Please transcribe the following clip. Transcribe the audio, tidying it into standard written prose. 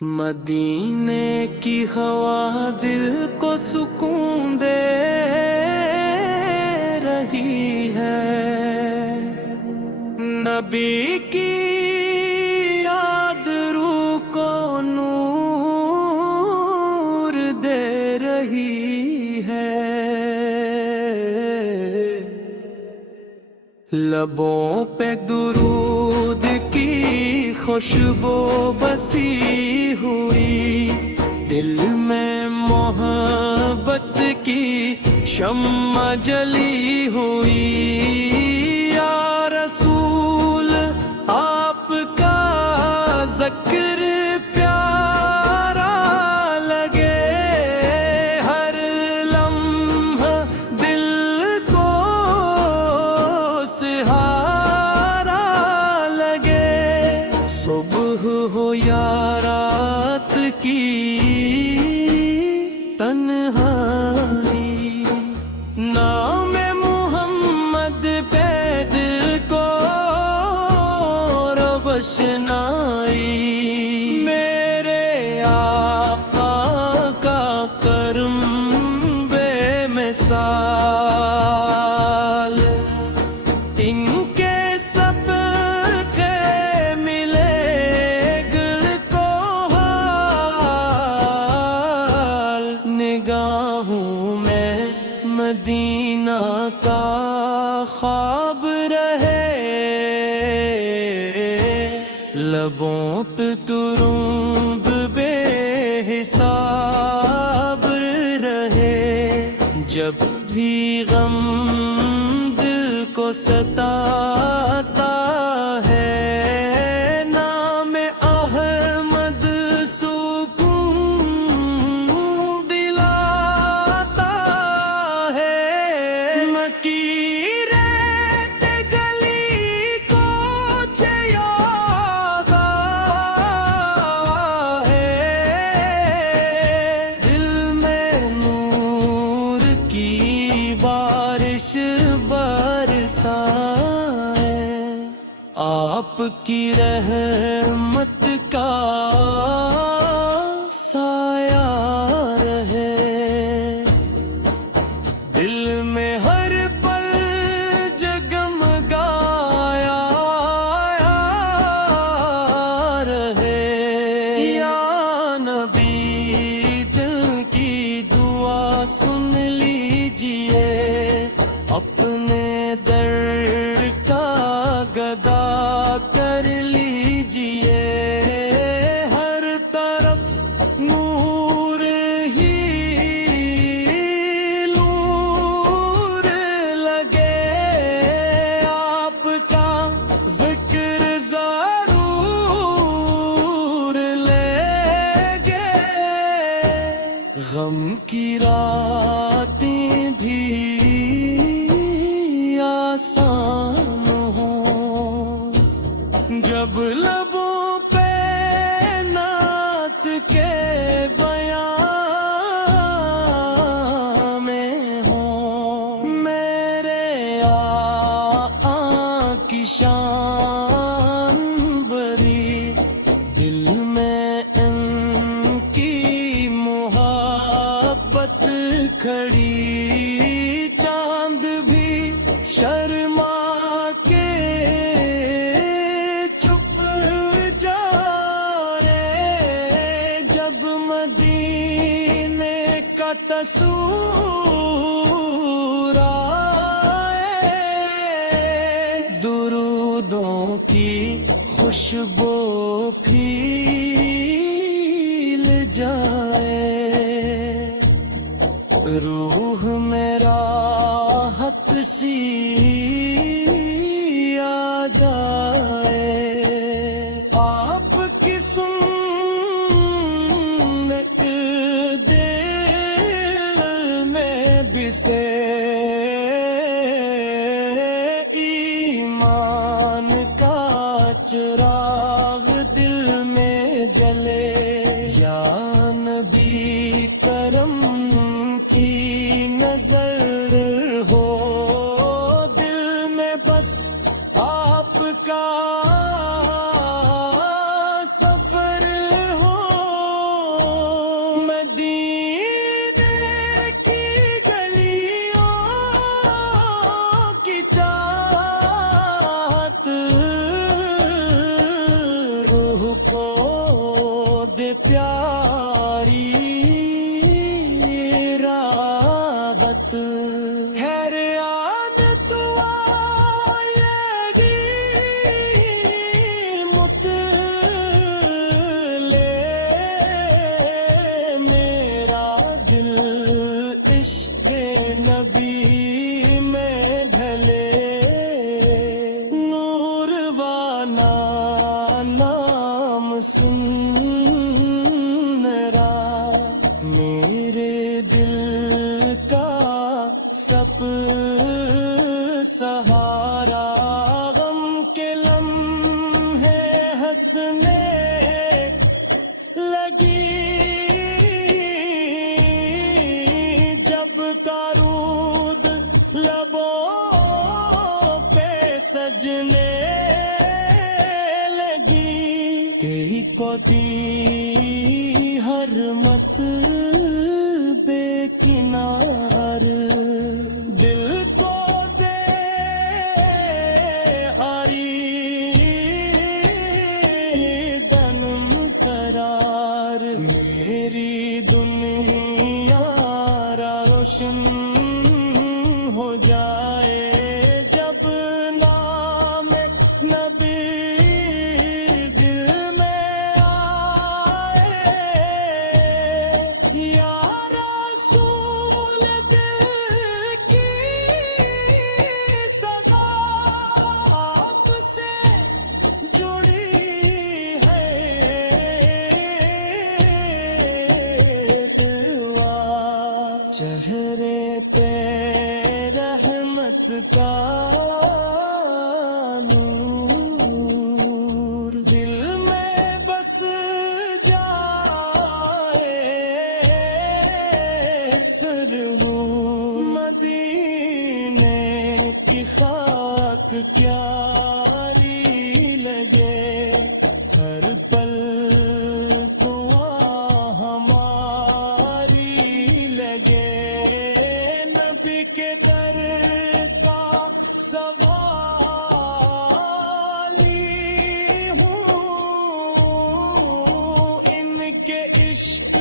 مدینے کی ہوا دل کو سکون دے رہی ہے، نبی کی یاد روح کو نور دے رہی ہے، لبوں پہ درود کی خوشبو بسی ہوئی، دل میں محبت کی شمع جلی ہوئی، یا رسول آپ کا ذکر پیارا لگے، ہر لمحہ دل کو سہارا لگے، صبح ہو یا رات کی تنہائی، نام محمد پہ دل کو روشنائی، میرے آقا کا کرم بے مثال، ان کے صدقے ملے گل کو حال، نگاہوں میں مدینہ کا خواب رہے، لبوں پہ ترنب بے حساب رہے، جب بھی غم دل کو ستاتا ہے، نام احمد سکون دلاتا ہے، مکیرت گلی کوچ یاد ہے، دل میں نور کی بارش برسا ہے، آپ کی رحمت کا سایہ رہے، دل میں ہر پل جگمگایا رہے، یا نبی دل کی دعا سن لیجئے، اپنے در کا گدا کر لیجئے، ہر طرف نور ہی نور لگے، آپ کا ذکر ضرور لے گے، غم کی راتیں بھی آسان ہوں، جب لبوں پہ نعت کے بیان میں ہوں، میرے آقا کی شان بری، دل میں ان کی محبت کھڑی، چاند بھی شرما کے چھپ جائے، جب مدینے کا تصور آئے، درودوں کی خوشبو پھیل جائے، روح میں راحت سی آ جائے، آپ کی سنت دل میں بسے، ایمان کا چراغ دل میں جلے، یا نبی کرم کی نظر ہو، دل میں بس آپ کا سفر ہو دے پیاری راحت حیران تو آئے گی مطلع میرا دل عشق نبی میں ڈھلے نور وانا نام سن میرے دل کا سب سہارا غم کے لمحے ہنسنے لگی جب کارود لبوں پہ سجنے لگی کئی کو دی ہر مت بے کنار دل کو دے آری دنم قرار میری دنیا روشن ہو جائے جب نام نبی چہرے پہ رحمت کا نور دل میں بس جائے سر ہوں مدینے کی خاک پیاری لگے ہر پل تو ہماری لگے نبی کے در کا سوالی ہوں ان کے عشق